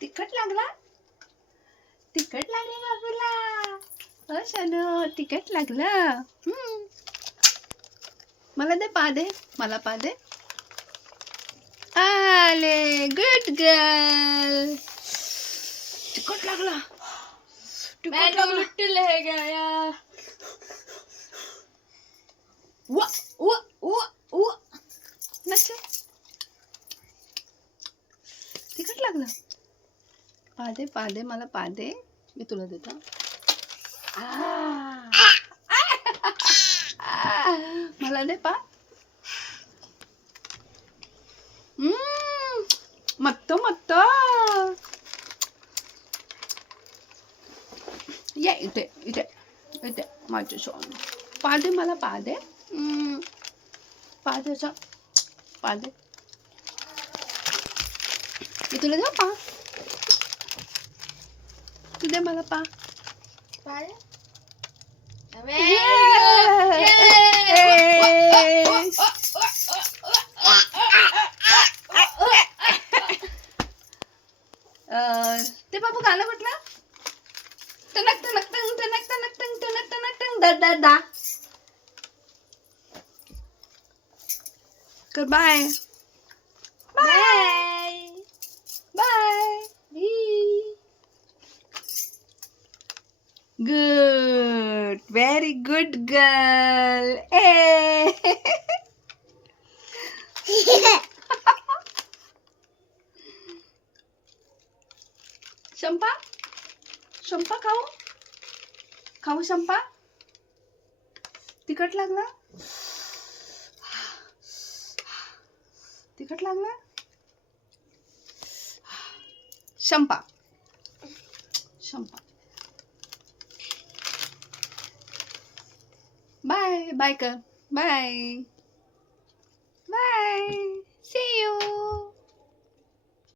तिखट लागला बाबूला. शानू तिखट लागलं. मला दे पा दे, मला पा दे. आले गुड गर्ल. तिखट लागला. उल्टी ले गया. तिखट लागलं. पा दे मला पा दे. मी तुला देतो. मला दे पा. मत्त मत्त. या इथे इथे इथे माझ्या शॉन. पा दे मला पा दे. पा दे पा दे. मी तुला देऊ पा. तू दे मला पा. ते बाबू गाणं म्हटलं. टनक टनक टंग टनक टनक टंग टनक टनक टंग दा दा दा. कर bye bye bye. Good, very good girl. Hey. Shampa Shampa खाऊ शंपा. तिखट लागला. तिखट लागला. शंपा बाय बाय कर. Bye bye. See you.